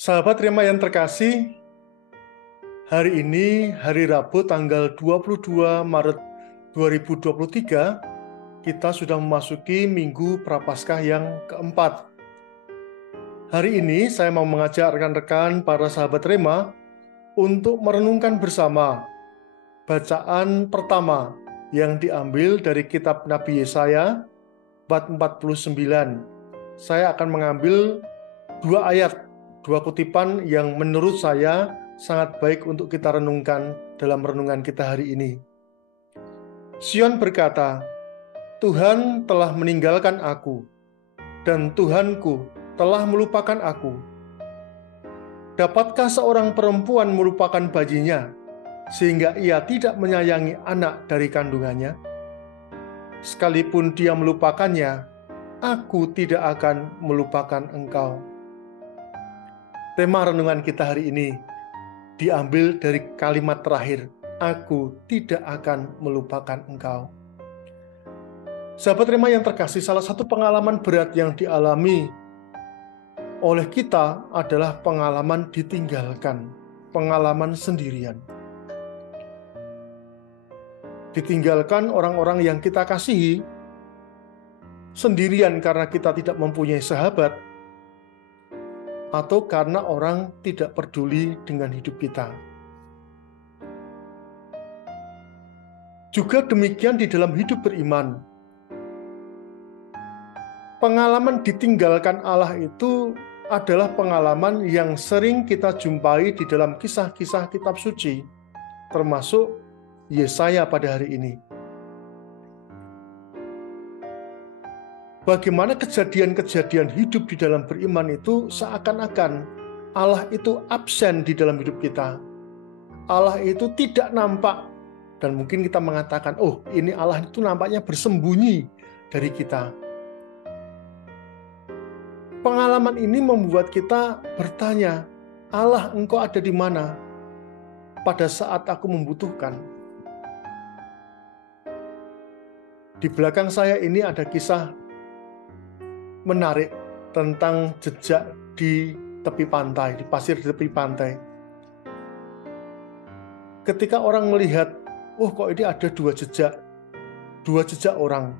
Sahabat Rema yang terkasih, hari ini hari Rabu tanggal 22 Maret 2023, kita sudah memasuki Minggu Prapaskah yang keempat. Hari ini saya mau mengajak rekan-rekan para sahabat Rema untuk merenungkan bersama bacaan pertama yang diambil dari kitab Nabi Yesaya bab 49. Saya akan mengambil dua kutipan yang menurut saya sangat baik untuk kita renungkan dalam renungan kita hari ini. Sion berkata, "Tuhan telah meninggalkan aku, dan Tuhanku telah melupakan aku. Dapatkah seorang perempuan melupakan bayinya, sehingga ia tidak menyayangi anak dari kandungannya? Sekalipun dia melupakannya, aku tidak akan melupakan engkau." Tema renungan kita hari ini diambil dari kalimat terakhir, "Aku tidak akan melupakan engkau." Sahabat Rema yang terkasih, salah satu pengalaman berat yang dialami oleh kita adalah pengalaman ditinggalkan, pengalaman sendirian. Ditinggalkan orang-orang yang kita kasihi, sendirian karena kita tidak mempunyai sahabat, atau karena orang tidak peduli dengan hidup kita. Juga demikian di dalam hidup beriman. Pengalaman ditinggalkan Allah itu adalah pengalaman yang sering kita jumpai di dalam kisah-kisah kitab suci, termasuk Yesaya pada hari ini. Bagaimana kejadian-kejadian hidup di dalam beriman itu seakan-akan Allah itu absen di dalam hidup kita. Allah itu tidak nampak, dan mungkin kita mengatakan, "Oh, ini Allah itu nampaknya bersembunyi dari kita." Pengalaman ini membuat kita bertanya, "Allah, Engkau ada di mana pada saat aku membutuhkan?" Di belakang saya ini ada kisah menarik tentang jejak di tepi pantai, di pasir di tepi pantai. Ketika orang melihat, "Oh, kok ini ada dua jejak orang,"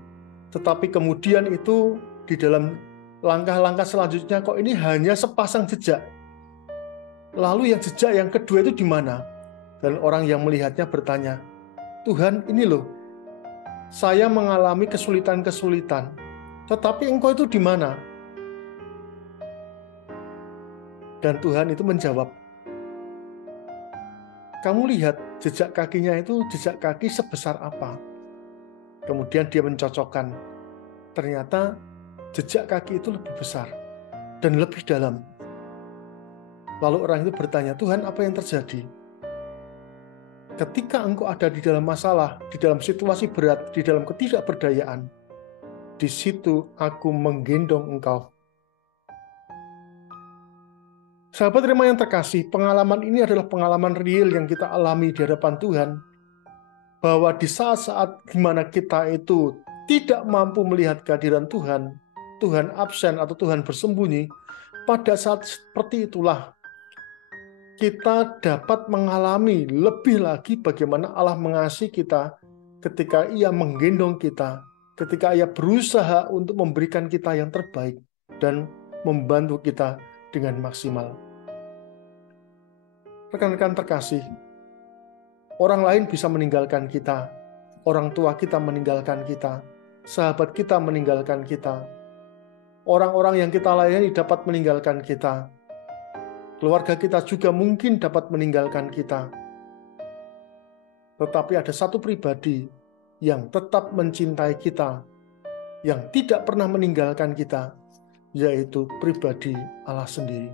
tetapi kemudian itu di dalam langkah-langkah selanjutnya, kok ini hanya sepasang jejak. Lalu yang jejak yang kedua itu di mana? Dan orang yang melihatnya bertanya, "Tuhan, ini loh, saya mengalami kesulitan-kesulitan, tetapi Engkau itu di mana?" Dan Tuhan itu menjawab, "Kamu lihat jejak kakinya itu jejak kaki sebesar apa?" Kemudian dia mencocokkan. Ternyata jejak kaki itu lebih besar dan lebih dalam. Lalu orang itu bertanya, "Tuhan, apa yang terjadi?" Ketika engkau ada di dalam masalah, di dalam situasi berat, di dalam ketidakberdayaan, di situ aku menggendong engkau. Sahabat Rema yang terkasih, pengalaman ini adalah pengalaman real yang kita alami di hadapan Tuhan, bahwa di saat-saat di mana kita itu tidak mampu melihat kehadiran Tuhan, Tuhan absen atau Tuhan bersembunyi, pada saat seperti itulah kita dapat mengalami lebih lagi bagaimana Allah mengasihi kita ketika Ia menggendong kita, ketika Ia berusaha untuk memberikan kita yang terbaik dan membantu kita dengan maksimal. Rekan-rekan terkasih, orang lain bisa meninggalkan kita, orang tua kita meninggalkan kita, sahabat kita meninggalkan kita, orang-orang yang kita layani dapat meninggalkan kita, keluarga kita juga mungkin dapat meninggalkan kita. Tetapi ada satu pribadi yang tetap mencintai kita, yang tidak pernah meninggalkan kita, yaitu pribadi Allah sendiri.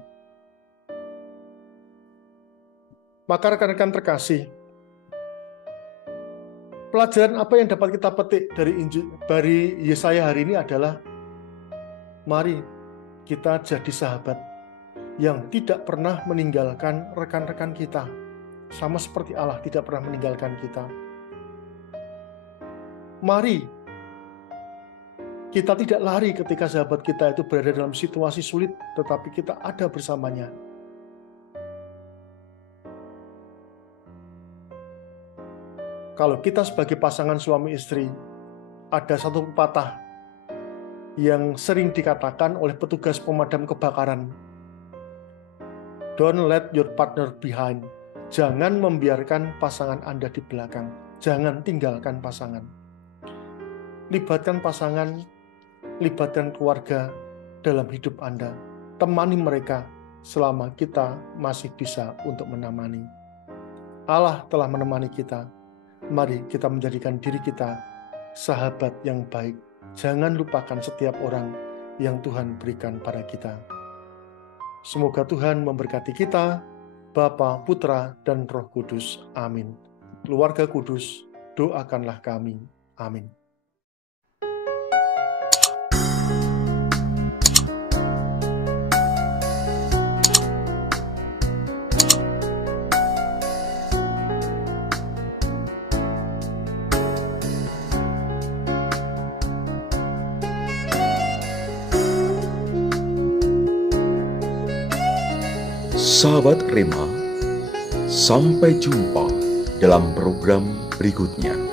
Maka rekan-rekan terkasih, pelajaran apa yang dapat kita petik dari Yesaya hari ini adalah, mari kita jadi sahabat yang tidak pernah meninggalkan rekan-rekan kita, sama seperti Allah tidak pernah meninggalkan kita. Mari kita tidak lari ketika sahabat kita itu berada dalam situasi sulit, tetapi kita ada bersamanya. kalau kita sebagai pasangan suami istri, ada satu pepatah yang sering dikatakan oleh petugas pemadam kebakaran. Don't let your partner behind. Jangan membiarkan pasangan Anda di belakang. Jangan tinggalkan pasangan. Libatkan pasangan, libatkan keluarga dalam hidup Anda. Temani mereka selama kita masih bisa untuk menemani. Allah telah menemani kita. Mari kita menjadikan diri kita sahabat yang baik. Jangan lupakan setiap orang yang Tuhan berikan pada kita. Semoga Tuhan memberkati kita, Bapa, Putra, dan Roh Kudus. Amin. Keluarga kudus, doakanlah kami. Amin. Sahabat Rema, sampai jumpa dalam program berikutnya.